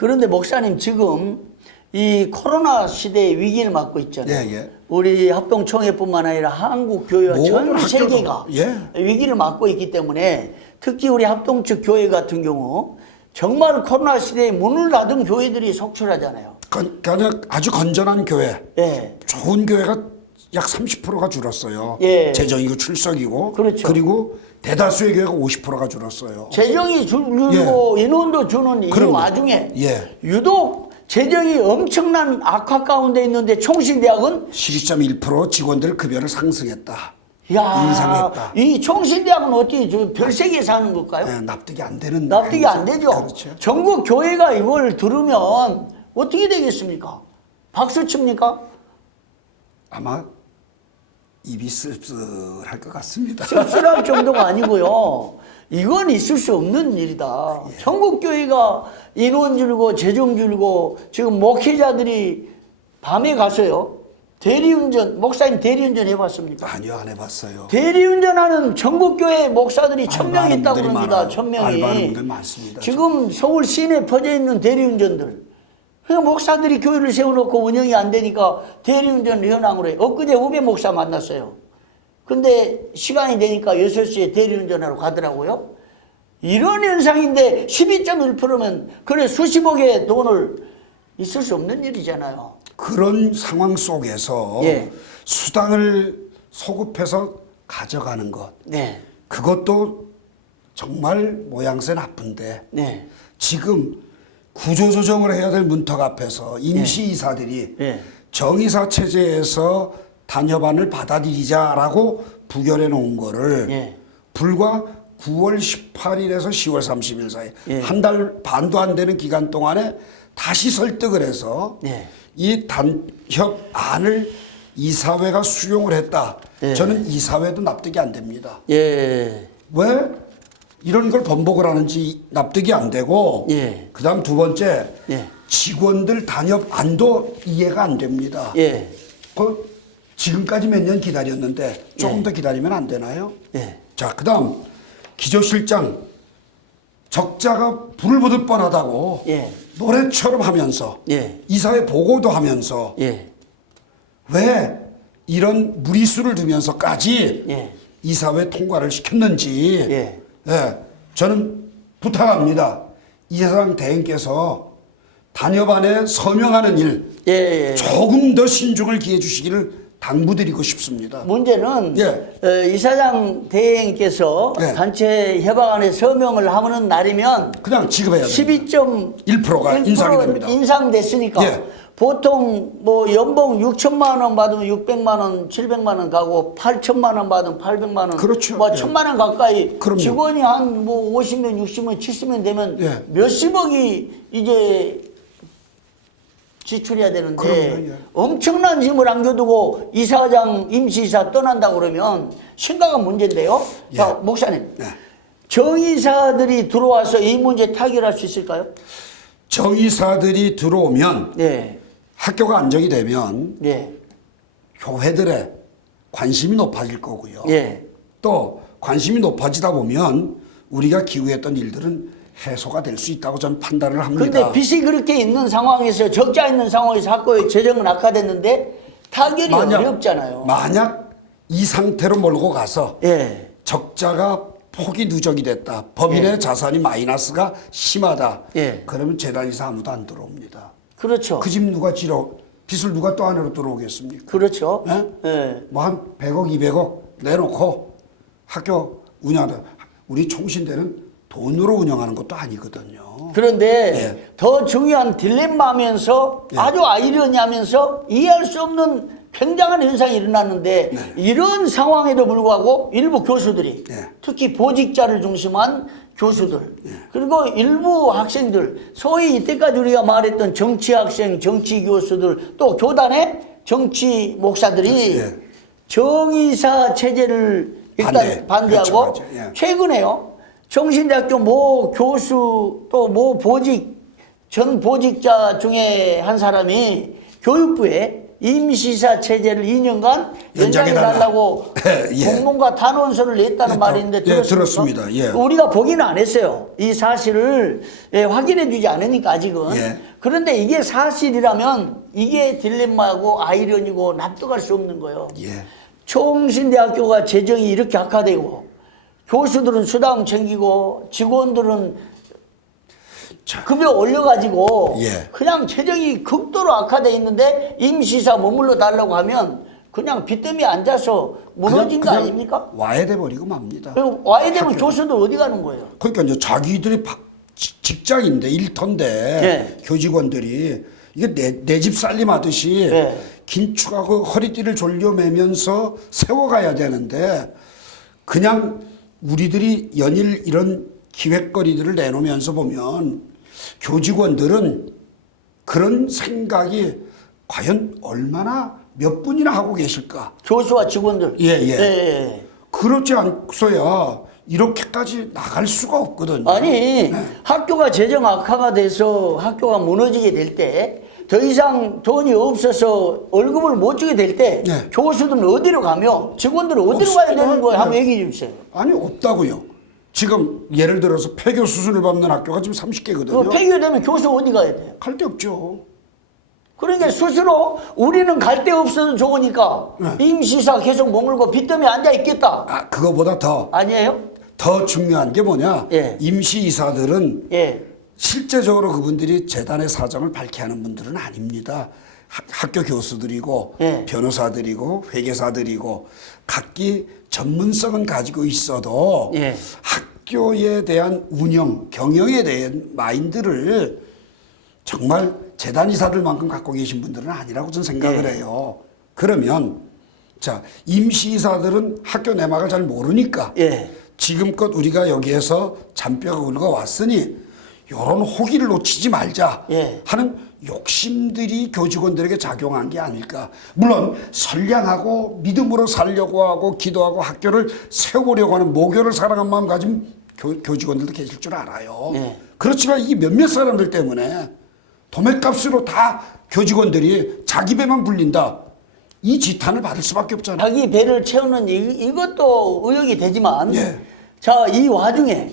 그런데 목사님 지금 이 코로나 시대의 위기를 맞고 있잖아요. 예, 예. 우리 합동총회뿐만 아니라 한국 교회와 전 모든 세계가 학교도, 예. 위기를 맞고 있기 때문에 특히 우리 합동 측 교회 같은 경우 정말 코로나 시대에 문을 닫은 교회들이 속출하잖아요. 그러니까 아주 건전한 교회, 예. 좋은 교회가 약 30%가 줄었어요. 예. 재정이고 출석이고. 그렇죠. 그리고 대다수의 교회가 50%가 줄었어요. 재정이 줄고 인원도 주는 이 그럼요. 와중에 예. 유독 재정이 엄청난 악화 가운데 있는데 총신대학은 12.1% 직원들 급여를 상승했다. 야, 인상했다. 이 총신대학은 어떻게 별세계에 사는 걸까요? 네, 납득이 안 되는. 납득이 안 되죠. 그렇죠. 전국 교회가 이걸 들으면 어떻게 되겠습니까? 박수 칩니까? 아마 입이 씁쓸할 것 같습니다. 씁쓸할 정도가 아니고요. 이건 있을 수 없는 일이다. 예. 전국 교회가 인원 줄고 재정 줄고 지금 목회자들이 밤에 가서요. 대리운전, 목사님 대리운전 해봤습니까? 아니요, 안 해봤어요. 대리운전하는 전국교회 목사들이 1000명이 있다고 알바하는 합니다. 분들이 1000명이. 알바하는 분들 많습니다. 지금 서울 시내에 퍼져 있는 대리운전들. 그러니까 목사들이 교회를 세워놓고 운영이 안 되니까 대리운전 현황으로 해요. 엊그제 후배 목사 만났어요. 근데 시간이 되니까 6시에 대리운전하러 가더라고요. 이런 현상인데 12.1%면 그래 수십억의 돈을 있을 수 없는 일이잖아요. 그런 상황 속에서 예. 수당을 소급해서 가져가는 것, 네. 그것도 정말 모양새 나쁜데 네. 지금 구조조정을 해야 될 문턱 앞에서 임시이사들이 예. 정의사 체제에서 단협안을 받아들이자라고 부결해 놓은 거를 예. 불과 9월 18일에서 10월 30일 사이 예. 한 달 반도 안 되는 기간 동안에 다시 설득을 해서 예. 이 단협안을 이사회가 수용을 했다. 예. 저는 이사회도 납득이 안 됩니다. 예. 왜 이런 걸 번복을 하는지 납득이 안 되고 예. 그다음 두 번째 예. 직원들 단협안도 이해가 안 됩니다. 예. 그 지금까지 몇 년 기다렸는데 조금 더 기다리면 안 되나요? 예. 자, 그다음 기조실장 적자가 불을 보듯 뻔하다고 예. 노래처럼 하면서 예. 이사회 보고도 하면서 예. 왜 이런 무리수를 두면서까지 예. 이사회 통과를 시켰는지 예. 예, 저는 부탁합니다. 이사장 대행께서 단협안에 서명하는 일 예. 조금 더 신중을 기해 주시기를 당부드리고 싶습니다. 문제는 예. 이사장 대행께서 예. 단체 협약안에 서명을 하는 날이면 그냥 지급해야 됩니다. 12.1%가 인상이 됩니다. 인상됐으니까 예. 보통 뭐 연봉 6천만 원 받으면 600만 원, 700만 원 가고 8천만 원 받으면 800만 원, 그렇죠. 뭐 예. 1000만 원 가까이 그럼요. 직원이 한 뭐 50명, 60명, 70명 되면 예. 몇십억이 이제 지출해야 되는데 그럼요, 예. 엄청난 힘을 안겨두고 이사장, 임시이사 떠난다고 그러면 심각한 문제인데요. 예. 자, 목사님. 네. 정의사들이 들어와서 이 문제 타결할 수 있을까요? 정의사들이 들어오면 네. 학교가 안정이 되면 네. 교회들의 관심이 높아질 거고요. 예. 또 관심이 높아지다 보면 우리가 기우했던 일들은 해소가 될 수 있다고 저는 판단을 합니다. 그런데 빚이 그렇게 있는 상황에서 적자 있는 상황에서 학교의 재정은 악화됐는데 타결이 어렵잖아요. 만약 이 상태로 몰고 가서 예. 적자가 폭이 누적이 됐다. 법인의 예. 자산이 마이너스가 심하다. 예. 그러면 재단이사 아무도 안 들어옵니다. 그렇죠. 그 집 누가 지러 빚을 누가 또 안으로 들어오겠습니까? 그렇죠. 예? 예. 뭐 한 100억, 200억 내놓고 학교 운영하다. 우리 총신대는 돈으로 운영하는 것도 아니거든요. 그런데 예. 더 중요한 딜레마면서 예. 아주 아이러니하면서 이해할 수 없는 굉장한 현상이 일어났는데 네. 이런 상황에도 불구하고 일부 교수들이 예. 특히 보직자를 중심한 교수들 그리고 일부 학생들 소위 이때까지 우리가 말했던 정치 학생, 정치 교수들 또 교단의 정치 목사들이 예. 정의사 체제를 일단 반대하고 그렇죠. 예. 최근에요. 정신대학교 모 교수 또 모 보직 전 보직자 중에 한 사람이 교육부에 임시사 체제를 2년간 연장해달라고 예. 공문과 단원서를 냈다는 말이 있는데 예, 들었습니까? 들었습니다. 예. 우리가 보기는 안 했어요. 이 사실을 확인해주지 않으니까 아직은. 예. 그런데 이게 사실이라면 이게 딜레마고 아이러니고 납득할 수 없는 거예요. 예. 총신대학교가 재정이 이렇게 악화되고 교수들은 수당 챙기고 직원들은 급여 올려가지고 예. 그냥 재정이 극도로 악화돼 있는데 임시사 머물러 달라고 하면 그냥 빚더미에 앉아서 무너진 거 아닙니까? 와야 돼 버리고 맙니다. 그리고 와야 되면 교수들 어디 가는 거예요? 그러니까 이제 자기들이 직장인데 일터인데 예. 교직원들이 이게 내 집 살림하듯이 예. 긴축하고 허리띠를 졸려매면서 세워가야 되는데 그냥 우리들이 연일 이런 기획거리들을 내놓으면서 보면 교직원들은 그런 생각이 과연 얼마나 몇 분이나 하고 계실까? 교수와 직원들. 예, 예. 예. 그렇지 않고서야 이렇게까지 나갈 수가 없거든요. 아니 학교가 재정 악화가 돼서 학교가 무너지게 될 때 더 이상 돈이 없어서 월급을 못 주게 될 때 네. 교수들은 어디로 가며 직원들은 어디로 가야 되는 거예요? 한번 얘기해 주세요. 아니 없다고요. 지금 예를 들어서 폐교 수준을 밟는 학교가 지금 30개거든요. 폐교되면 교수 어디 가야 돼요? 갈 데 없죠. 그러니까 스스로 우리는 갈 데 없어도 좋으니까 임시사 계속 머물고 빚더미에 앉아 있겠다. 아 그거보다 아니에요? 더 중요한 게 뭐냐? 예. 임시이사들은 예. 실제적으로 그분들이 재단의 사정을 밝게 하는 분들은 아닙니다. 학교 교수들이고 예. 변호사들이고 회계사들이고 각기 전문성은 가지고 있어도 예. 학교에 대한 운영, 경영에 대한 마인드를 정말 재단이사들만큼 갖고 계신 분들은 아니라고 저는 생각을 예. 해요. 그러면 자 임시이사들은 학교 내막을 잘 모르니까 예. 지금껏 우리가 여기에서 잔뼈가 굵어왔으니 이런 호기를 놓치지 말자 예. 하는 욕심들이 교직원들에게 작용한 게 아닐까. 물론 선량하고 믿음으로 살려고 하고 기도하고 학교를 세우려고 하는 모교를 사랑한 마음 가진 교직원들도 계실 줄 알아요. 예. 그렇지만 이 몇몇 사람들 때문에 도매값으로 다 교직원들이 자기 배만 불린다. 이 지탄을 받을 수밖에 없잖아요. 자기 배를 채우는 이것도 의혹이 되지만 예. 자, 이 와중에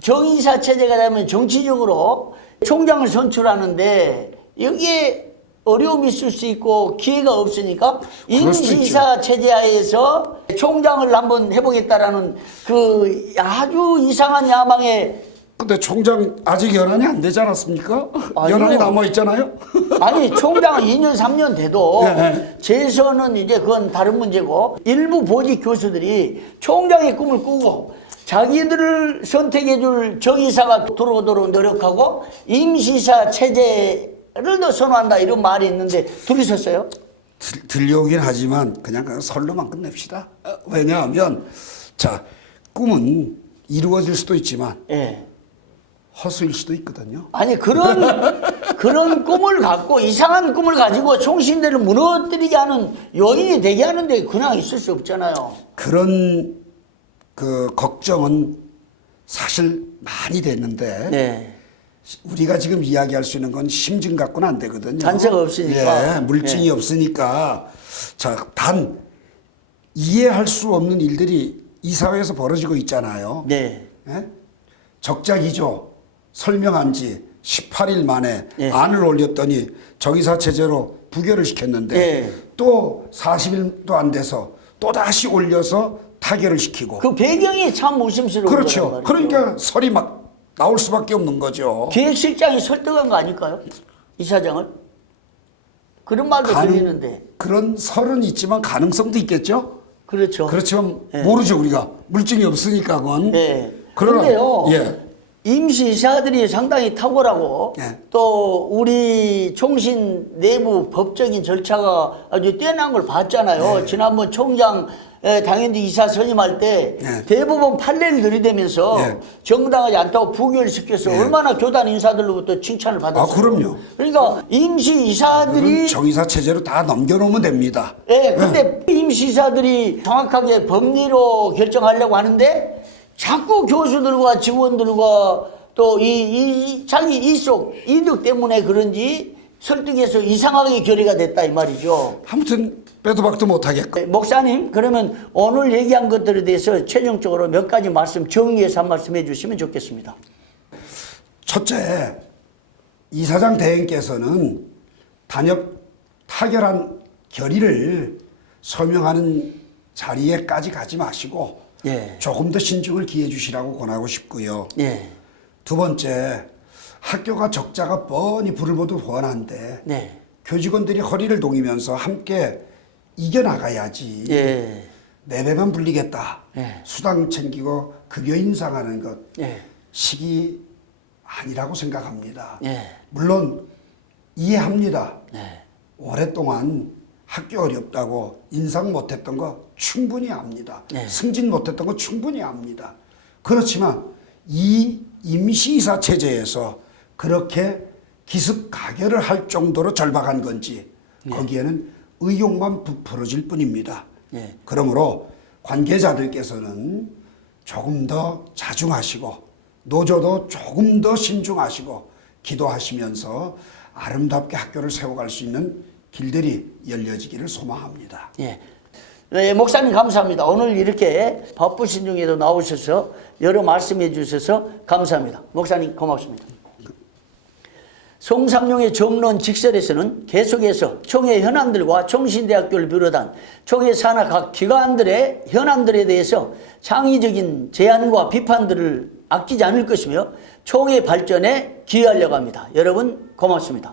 정의사 체제가 되면 정치적으로 총장을 선출하는데 여기에 어려움이 있을 수 있고 기회가 없으니까 임시사 체제하에서 총장을 한번 해보겠다라는 그 아주 이상한 야망에 근데 총장 아직 연한이 안 되지 않았습니까? 아니요. 연한이 남아 있잖아요. 아니 총장은 2년 3년 돼도 네. 재선은 이제 그건 다른 문제고 일부 보직 교수들이 총장의 꿈을 꾸고 자기들을 선택해줄 정의사가 들어오도록 노력하고 임시사 체제를 더 선호한다 이런 말이 있는데 들으셨어요? 들려오긴 하지만 그냥 설로만 끝냅시다. 왜냐하면 자 꿈은 이루어질 수도 있지만 예. 허수일 수도 있거든요. 아니 그런 꿈을 갖고 이상한 꿈을 가지고 총신대를 무너뜨리게 하는 요인이 되게 하는데 그냥 있을 수 없잖아요. 그런 그 걱정은 사실 많이 됐는데 네. 우리가 지금 이야기할 수 있는 건 심증 갖고는 안 되거든요. 단서가 없으니까. 예, 물증이 예. 없으니까. 자, 단 이해할 수 없는 일들이 이 사회에서 벌어지고 있잖아요. 네. 예? 적자기조 설명한 지 18일 만에 예. 안을 올렸더니 정의사 체제로 부결을 시켰는데 예. 또 40일도 안 돼서 또 다시 올려서 타결을 시키고. 그 배경이 참 의심스러운 그렇죠. 거란 말이죠. 그러니까 설이 막 나올 수밖에 없는 거죠. 기획실장이 설득한 거 아닐까요? 이사장을? 그런 말도 들리는데. 그런 설은 있지만 가능성도 있겠죠. 그렇죠. 그렇지만 예. 모르죠 우리가 물증이 없으니까 그건. 예. 그러나 그런데요. 예. 임시이사들이 상당히 탁월하고 예. 또 우리 총신 내부 법적인 절차가 아주 뛰어난 걸 봤잖아요. 예. 지난번 총장 당연히 이사 선임할 때 예. 대부분 판례를 들이대면서 예. 정당하지 않다고 부결시켜서 예. 얼마나 교단 인사들로부터 칭찬을 받았어요. 아, 그럼요. 그러니까 임시이사들이 정의사 체제로 다 넘겨놓으면 됩니다. 예, 근데 임시이사들이 정확하게 법리로 결정하려고 하는데 자꾸 교수들과 직원들과 또 자기 이속 이득 때문에 그런지 설득해서 이상하게 결의가 됐다 이 말이죠. 아무튼 빼도 박도 못하겠고. 목사님, 그러면 오늘 얘기한 것들에 대해서 최종적으로 몇 가지 말씀 정리해서 한 말씀 해주시면 좋겠습니다. 첫째, 이사장 대행께서는 단협 타결한 결의를 서명하는 자리에까지 가지 마시고 예. 조금 더 신중을 기해 주시라고 권하고 싶고요. 예. 두 번째, 학교가 적자가 뻔히 불을 보듯 뻔한데 네. 교직원들이 허리를 동이면서 함께 이겨나가야지. 예. 내 배만 불리겠다. 예. 수당 챙기고 급여 인상하는 것 예. 식이 아니라고 생각합니다. 예. 물론 이해합니다. 예. 오랫동안 학교 어렵다고 인상 못했던 거 충분히 압니다. 네. 승진 못했던 거 충분히 압니다. 그렇지만 이 임시이사 체제에서 그렇게 기습 가결을 할 정도로 절박한 건지 거기에는 의욕만 부풀어질 뿐입니다. 네. 그러므로 관계자들께서는 조금 더 자중하시고 노조도 조금 더 신중하시고 기도하시면서 아름답게 학교를 세워갈 수 있는 길들이 열려지기를 소망합니다. 예. 네, 목사님 감사합니다. 오늘 이렇게 바쁘신 중에도 나오셔서 여러 말씀해 주셔서 감사합니다. 목사님 고맙습니다. 송삼룡의 정론 직설에서는 계속해서 총회 현안들과 총신대학교를 비롯한 총회 산하 각 기관들의 현안들에 대해서 창의적인 제안과 비판들을 아끼지 않을 것이며 총회 발전에 기여하려고 합니다. 여러분 고맙습니다.